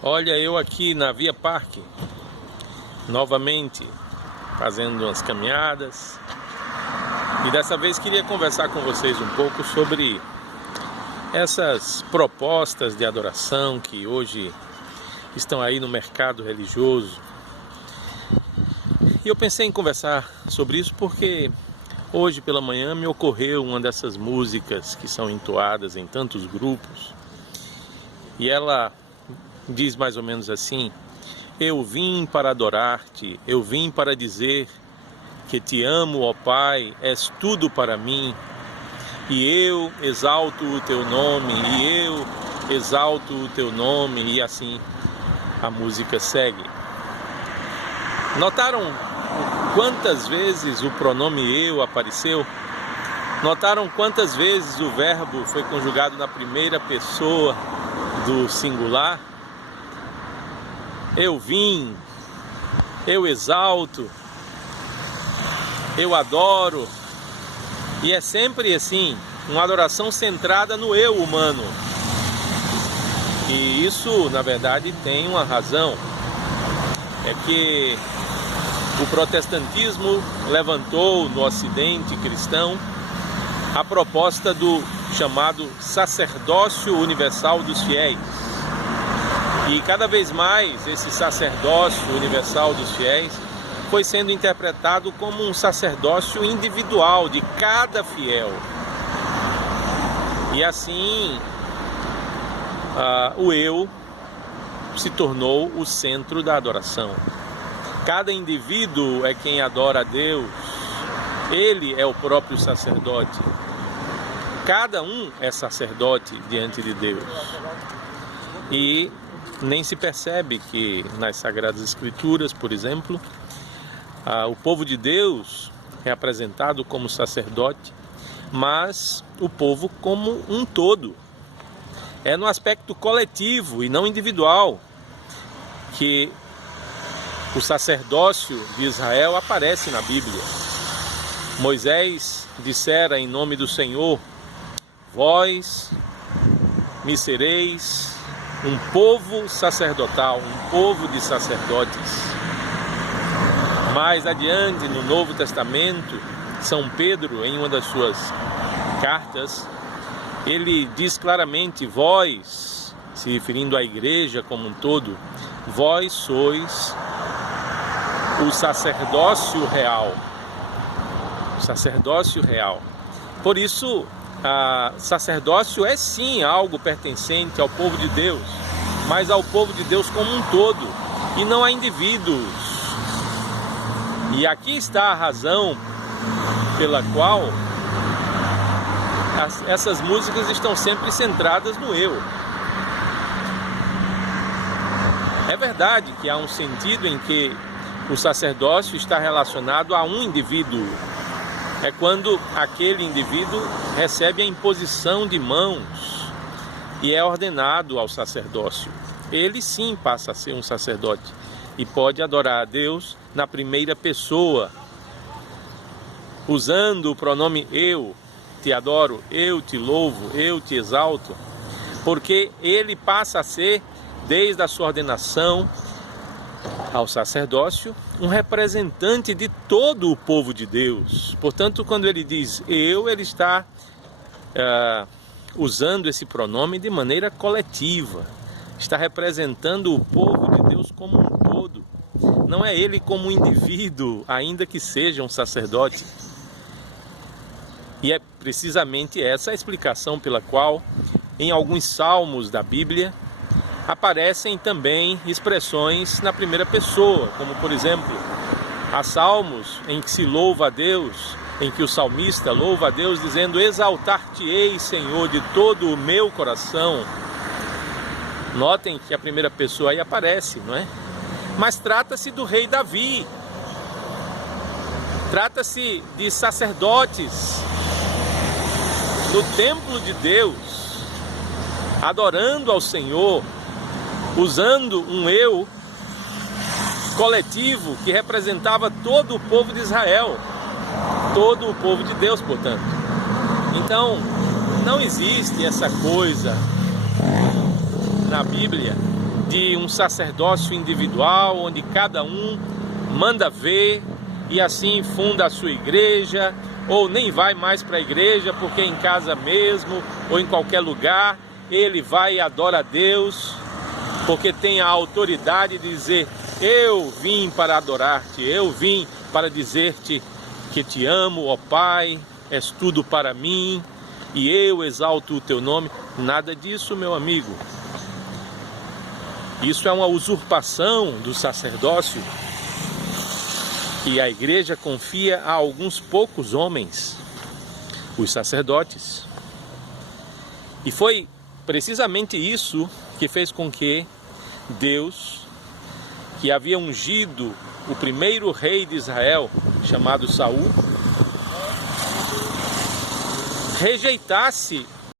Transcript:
Olha, eu aqui na Via Parque, novamente fazendo umas caminhadas, e dessa vez queria conversar com vocês um pouco sobre essas propostas de adoração que hoje estão aí no mercado religioso. E eu pensei em conversar sobre isso porque hoje pela manhã me ocorreu uma dessas músicas que são entoadas em tantos grupos, e ela diz mais ou menos assim: eu vim para adorar-te, eu vim para dizer que te amo, ó Pai, és tudo para mim, e eu exalto o teu nome, e eu exalto o teu nome, e assim a música segue. Notaram quantas vezes o pronome eu apareceu? Notaram quantas vezes o verbo foi conjugado na primeira pessoa do singular? Eu vim, eu exalto, eu adoro. E é sempre assim, uma adoração centrada no eu humano. E isso, na verdade, tem uma razão. É que o protestantismo levantou no Ocidente cristão a proposta do chamado sacerdócio universal dos fiéis. E cada vez mais esse sacerdócio universal dos fiéis foi sendo interpretado como um sacerdócio individual de cada fiel. E assim, o eu se tornou o centro da adoração. Cada indivíduo é quem adora a Deus, ele é o próprio sacerdote. Cada um é sacerdote diante de Deus. E nem se percebe que nas Sagradas Escrituras, por exemplo, o povo de Deus é apresentado como sacerdote, mas o povo como um todo. É no aspecto coletivo e não individual que o sacerdócio de Israel aparece na Bíblia. Moisés dissera em nome do Senhor: vós me sereis um povo sacerdotal, um povo de sacerdotes. Mais adiante, no Novo Testamento, São Pedro, em uma das suas cartas, ele diz claramente: vós, se referindo à igreja como um todo, vós sois o sacerdócio real. O sacerdócio real. Por isso, sacerdócio é sim algo pertencente ao povo de Deus, mas ao povo de Deus como um todo, e não a indivíduos. E aqui está a razão pela qual essas músicas estão sempre centradas no eu. É verdade que há um sentido em que o sacerdócio está relacionado a um indivíduo. É quando aquele indivíduo recebe a imposição de mãos e é ordenado ao sacerdócio. Ele sim passa a ser um sacerdote e pode adorar a Deus na primeira pessoa, usando o pronome eu te adoro, eu te louvo, eu te exalto, porque ele passa a ser, desde a sua ordenação ao sacerdócio, um representante de todo o povo de Deus. Portanto, quando ele diz eu, ele está usando esse pronome de maneira coletiva, está representando o povo de Deus como um todo. Não é ele como um indivíduo, ainda que seja um sacerdote. E é precisamente essa a explicação pela qual, em alguns salmos da Bíblia, aparecem também expressões na primeira pessoa, como por exemplo, há salmos em que se louva a Deus, em que o salmista louva a Deus dizendo: exaltar-te-ei, Senhor, de todo o meu coração. Notem que a primeira pessoa aí aparece, não é? Mas trata-se do rei Davi, trata-se de sacerdotes no templo de Deus, adorando ao Senhor, usando um eu coletivo que representava todo o povo de Israel, todo o povo de Deus, portanto. Então, não existe essa coisa na Bíblia de um sacerdócio individual, onde cada um manda ver e assim funda a sua igreja, ou nem vai mais para a igreja, porque em casa mesmo, ou em qualquer lugar, ele vai e adora a Deus, porque tem a autoridade de dizer: eu vim para adorar-te, eu vim para dizer-te que te amo, ó Pai, és tudo para mim, e eu exalto o teu nome. Nada disso, meu amigo. Isso é uma usurpação do sacerdócio que a igreja confia a alguns poucos homens, os sacerdotes. E foi precisamente isso que fez com que Deus, que havia ungido o primeiro rei de Israel, chamado Saul, rejeitasse